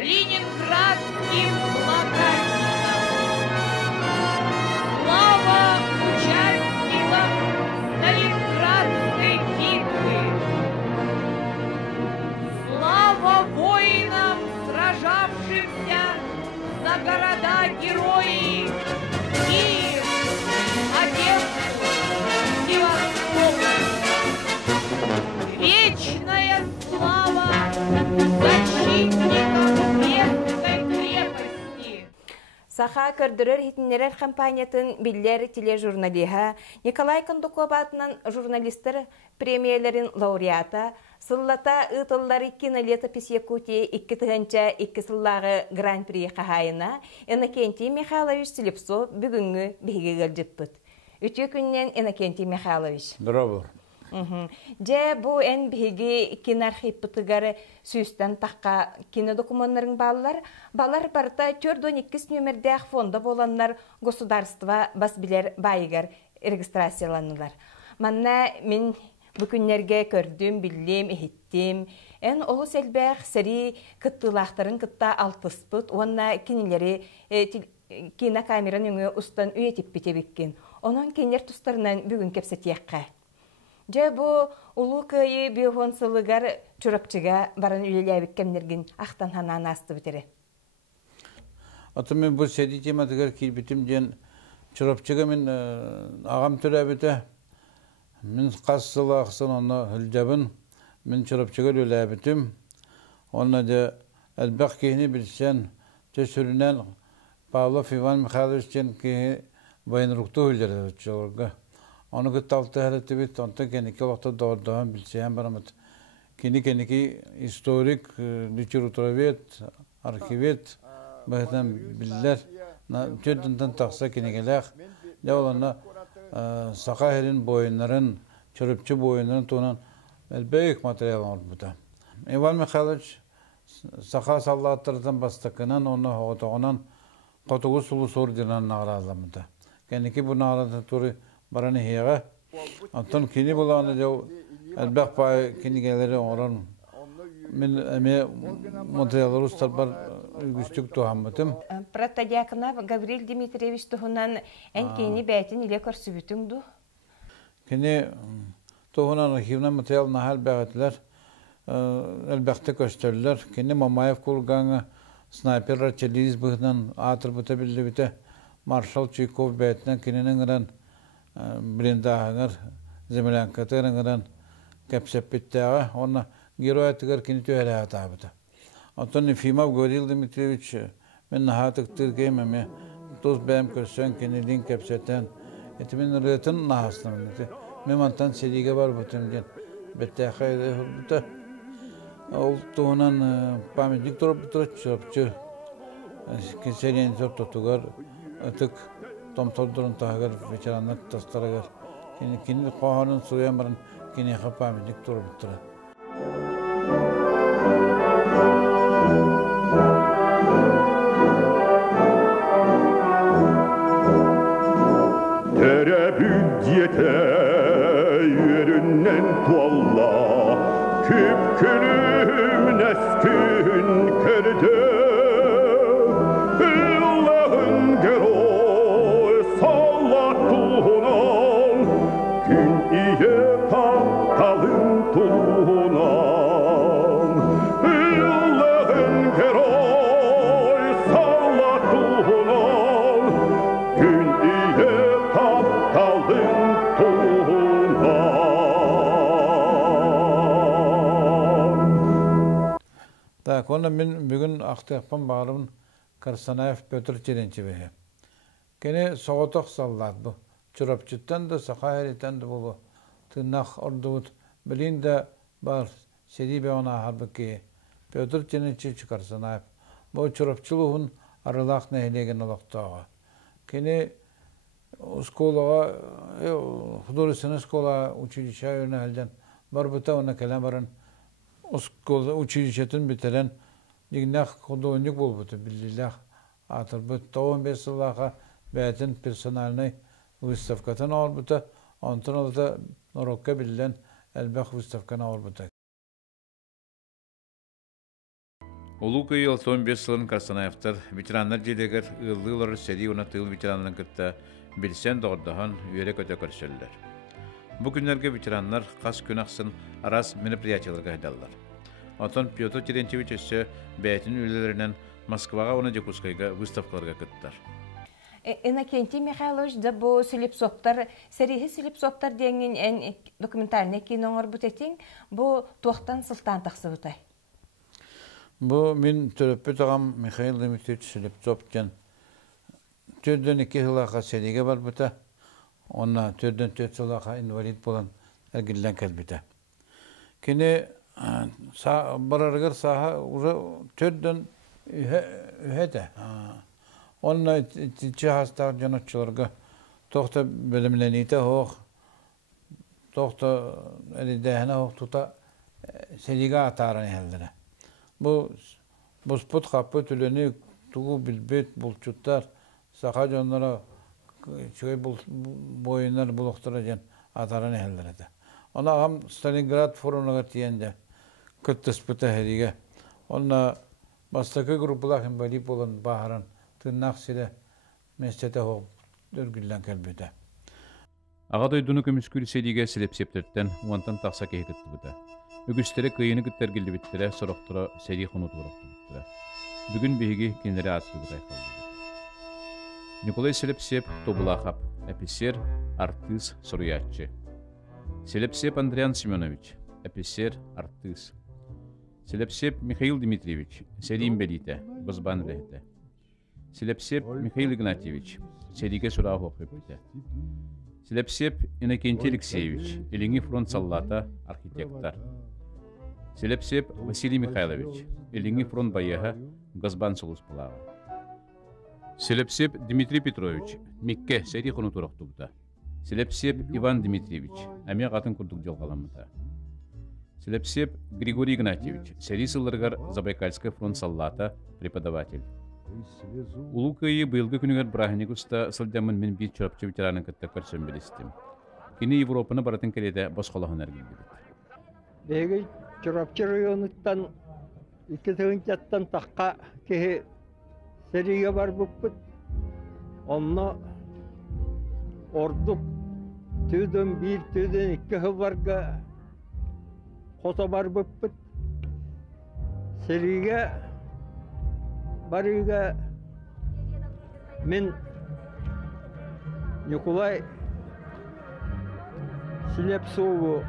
ленинградским плакатчикам. Слава участникам Сталинградской битвы. Слава воинам, сражавшимся за города-герои Киев, Одессу, Севастополь. Вечная слава защитникам Брестской крепости. Саха көрдірер хитинерер компаниятын биллер тележурналиха Николай Кондуков атынан журналистер премияларын лауреата сыллата ытыллары кинолетопись Якутии 2 сыллағы гран-при қағайына Иннокентий Михайлович Слепцов бүгінгі бейге көлжіппіт. Үті күннен Иннокентий Михайлович. Здорово. Же бу эн биги кинархиппытыгары сүйстен таққа кинодокументарын баллар барта 4-12 нөмірдәқ фонда боланлар государство басбилер байыгар регистрацияланылар. Манна мен бүкіннерге көрдім, білдім, ehittim. Эн олу сәлбәқ сәри кыттылақтарын кытта алтыспыт, онна кинелері кинокамеран өңі ұстан үйетіп бітебеккен. Оның кенер тұстарынан бүгін кепсетияққа. Же бу улуу кайы биохонсылыгар чурапчыга баран үлеләбик кемнерген ақтан ханан асты битере. Аты мен бұл сәди тематыгар келбетім ден чурапчыга мен ағам түрәбіті. Мен қасылы ақсын оны үлжабын. Мен чурапчыга үлеләбітім. Оны да әлбәқ кейіні білсен төсірінен Павлов Иван Михайловичтен кейі байынрукты үлдерді чурапчыга. Onu gıttaltı herhalde bir tonta kendiki vakti doğrudan bilseyem baramat. Kendiki historik, literaturavet, arkivet, bahçeden bilirler. Türk'ten taksa kendikiler. Ne olanla Sakaher'in boyunların, çörüpçü boyunların tonan büyük materyal var burada. Ivan Mikhailovich Sakha sallatlardan bastakınan onu hoğutuğunan Kotuğu sulu soru diren nağrazlamında. Kendiki bu nağrazda turu Baranı hiyga. Anton kini bulanı jo elbaq pay kini geleri oran min eme materyalları ustarbar güçlük tuhammadım. Протодиакона Гаврил Дмитриевич tuhundan en kini beytin ile körsübütündü. Kini tuhundan arşivden materyal nahal bağıtlar. Elbaqta gösterdiler. Kini Mamayev kurganı sniper çeliz bıhdan atır bıtabildi bite. Marshal Çikov beytinden kininin gıran Brindahangar, Zemelankatırıngıran kapsap bittağı, ona giroyatıgar kini tühele hatabıda. Antoni Fimav Gavril Dmitrievich, men nahatık tırgeyme, toz bəyəm körsön kini din kapsatan, etimin rıtın nahasına mümkün. Memantan sedige var bütün gen. Bittağı hayda hırbuta. Oltuğunan pamitlik durup çöpçü. Kiseriyen zor tutugar, atık. Tom toldurun tahagar veçaranlar tastaragar. Kini qohanın suyan baran kini xapamidlik turu bitira. Terebbüdyete yürünnen tualla küpkülüm neskün kerde Allah'ın gero gün iye kalın tuğunan Allah'ın geroy sallatuğunan gün iye kalın tuğunan Da konu ben bugün Aktiyakpan bağırımın Karsanayev Pötür Çelençeve'ye. Gene soğutuk sallat bu. Çorapçıttan da Sakaheri'ten de bu tırnak orduvut bilin de var sedi be ona halbuki Pötür Çelençe çıkarsın hep. Bu çorapçılığın aralaq nehlegen olaqtağı. Gene skolağa hudurusunu skola uçuşa yönelden var bu ta ona kelam varan skola uçuşatın bitiren dignak hudunyuk bulbutu billah atır bu 15 yıllağa bəyətin personalini выставкатын орбута, онтон олда норокка билен әлбәқ выставканы орбута. Улуу кыйыл son 5 сылын Карсанаевтар ветерандар желегер ыллылар сери уна тыл ветеранларын кытта билсен дордахан үйрек өтө көрсөллөр. Бу күннерге ветерандар кас күн аксын арас мероприятияларга айдаллар. Отон Петр Терентьевич өссө бәйтин үлелеринен Москвага уна Якутскайга выставкаларга кыттар. Иннокентий Михайлович да бу Слепцовтар, сериһи Слепцовтар деңин эн документальный киноңор бутетин, бу туактан сылтан таксыбытай. Бу мин төрөппүт агам Михаил Дмитриевич Слепцовтан төрдөн 2 жылга сериге бар бута. Онна төрдөн 4 жылга инвалид болан эргилен келбите. Кини бараргар саха уже төрдөн үһете. Онна жахастар жаноччуларга тохта бөлүмлените хох тохта элидehne хох тута серига атарын хелдере. Бу спот хапы төлөнү тугу билбет булчуттар саха жоннора чөй бул боюнар булуктара жан атарын хелдере. Она гам Сталинград форумуна тиенде көттөспүтө хериге. Онна бастакы группалар бали болон бахаран тыннак сире местете хо дөргүллән келбете. Агадой дуну көмүскүл седиге Слепцовтан уантан такса кехетти бута. Үгүстері кыйыны күттер келді біттірі, сұрақтыра сәри құны тұғырықты біттірі. Бүгін бейгі кенері атты бұтай қалды. Николай Слепцов Тобулахап, офицер, артист, сұруятчы. Слепцов Андриан Семенович, офицер, артист. Слепцов Михаил Дмитриевич, сәрим бәлейті, бұзбан рәйті. Слепцов Михаил Игнатьевич, сәриге сұрағы оқып біті. Слепцов Иннокентий Алексеевич, Илинги фронт саллата, архитектор. Слепцов Василий Михайлович, Илинги фронт баяға, Газбан Солус Палава. Слепцов Дмитрий Петрович, Мекке сәри құны тұрықты бұта. Слепцов Иван Дмитриевич, әме қатын күрдік жолғаламыта. Слепцов Григорий Игнатьевич, сәри сылларғар Забайкальский фронт саллата, преподаватель. Улуу кыйы быйылгы күнүгөр Браханикуста сылдамын мен бит чөпчү ветеранын кытта көрсөм билистим. Кини Европаны баратын келеде босқолаһын эргилди. Беги чөпчү районуттан 2 жаттан такка кеhe сериге бар буппут. Онно ордук төдөн 1 төдөн 2 барга кото бар буппут. Сериге Барыга мен Николай Слепцову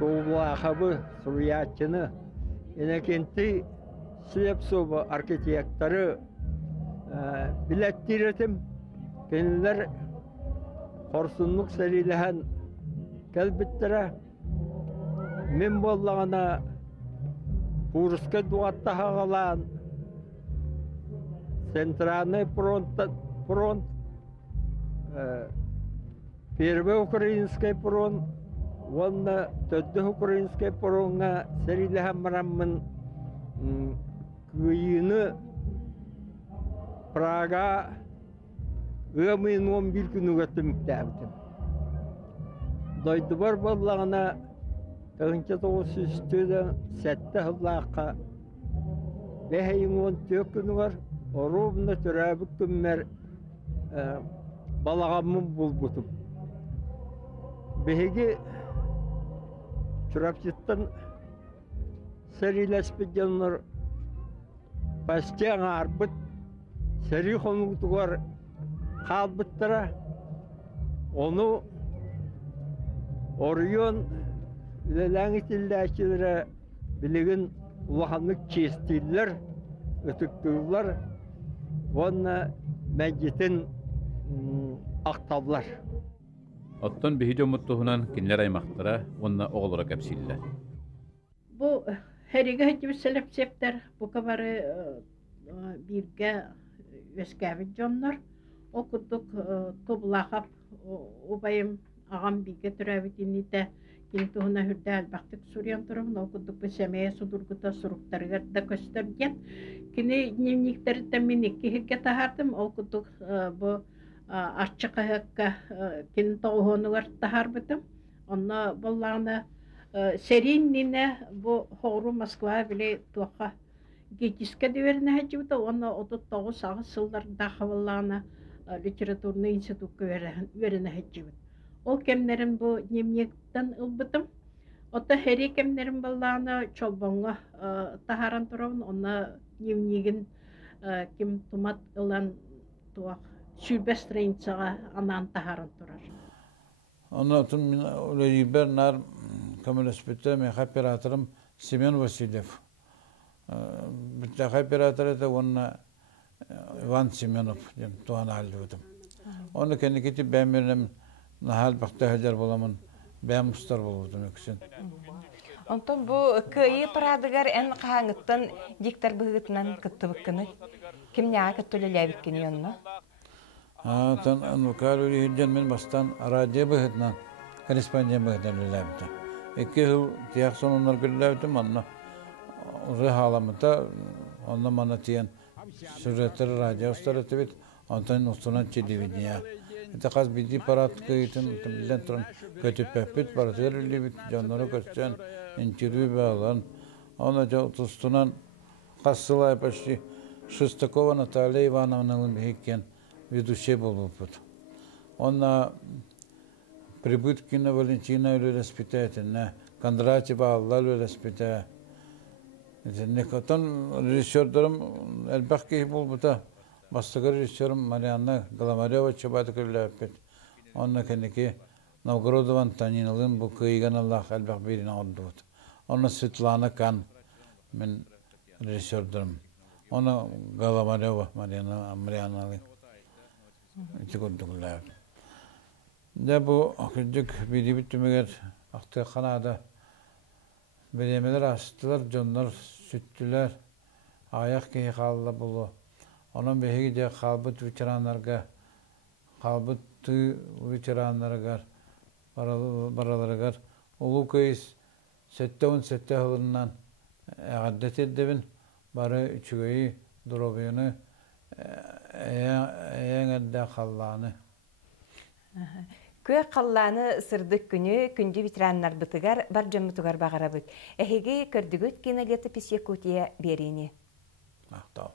Тобулахабы Сұруятчыны Иннокентий Слепцову архитекторы билеттиретим. Кенилер Хорсунлук сәриләһән кәлбиттірі. Мен боллағына Курска дуатта хағалан Центральный фронт, Первый украинский фронт, Вонна Төдді украинский фронтға сәриләһән мараммын күйіні Прага 11 күнігә түміктәбітім. Дойды бар боллағына 1900 сәтті ғылаққа бәйін 14 күні бар, ровно түрәбі күммер балағамын бұл бұтым. Бәйге түрәпчеттен сәриләспеденлер пәстен арбыт, сәри қонуғытығар қалбыттыра, оны Орион Ләләңі тілдәшілері білігін ұлағанлық честілер, үтіктілер, оны мәжетін ақталар. Оттон бейді ұмыттығынан кенлер аймақтыра, оны оғылыра кәпсілі. Бұл әреге әйтіп Слепцовтар, бұл кабары бірге өскәбіт жонлар, оқыдық Тобулахап, обайым ағам бірге түрәбітінді Кинтуна хүрдәл бактык сурьян турым, нокудук бесемeye судургута суруктарыгар да көстөрген. Кини дневниктерде мен 2-ге тахардым, окудук бу аччыкка кин тоғонугар тахарбытым. Онна болларына сериннине бу хору Москва биле туака гетиске диверне хаҗибыта, оны 39 сылларда хаваллана литературный институтка верене хаҗибыт. Ол кемнерин бу дневниктан ылбытым. Ота хери кемнерин баллана чолбонга тахаран турабын, онна дневнигин ким тумат ылан туак сүрбе страницага анан тахаран турар. Ondan sonra öyle Bernard Kamil mi operatörüm Semyon Vasilyev. Bir de operatörü de onun Ivan Semyonov diye tuğan halde. Onu kendi gidip ben benim nahal bakta hacer bulamın ben mustar bulurdum yoksun. Ondan bu kıyı paradıgar en kahangıttan diktar bıgıtından kıttıbıkkını kim ne kıttöleleybikkini yonuna? Tan vokal hicen men bastan radyo bıgıtından korrespondan bıgıtından öyleydi. 2 yıl diyak sonunlar gülleydim anla. Uzay halamında ondan bana diyen süretleri radyo ustaları bit ondan ustunan çedividin ya. Etakaz bidi parat kıyıtın bilen turan kötü pepit paratır öyle bit canları kaçan interview bağlan. Ona da ustunan kasılay başı Шестакова Наталья Ивановна Лемхикен ведущий был опыт. Она Прибыткина Валентина воспитательная, Кондратьева Алла воспитая. Некотон режиссердерим элбәкки бул бута. Бастагы режиссерим Марианна Галамарева чабады көлләпет. Онна кенеки Новгородова Антониналын бу кыйган Аллах элбәк берин алдыт. Онна Светлана Кан мен режиссердерим. Ona Galamareva Marianalı çıkırdıklar. De bu akıcık biri bitmeger aktığı kanada bedemeler astılar, canlar süttüler, ayak keyi kaldı bulu. Onun behi de kalbıt veteranlarga, veteranlarga, baralarga, ulu köyüz 7-10 yılından adet edibin. Barı üçügeyi durabiyonu eğen kallanı. Köy kallanı sırdık günü küncü bitirenler bıtıgar, bar cımmıtıgar bağırabık. Ehegi kördügüt kineliyatı pisyekutiye berini. Tamam.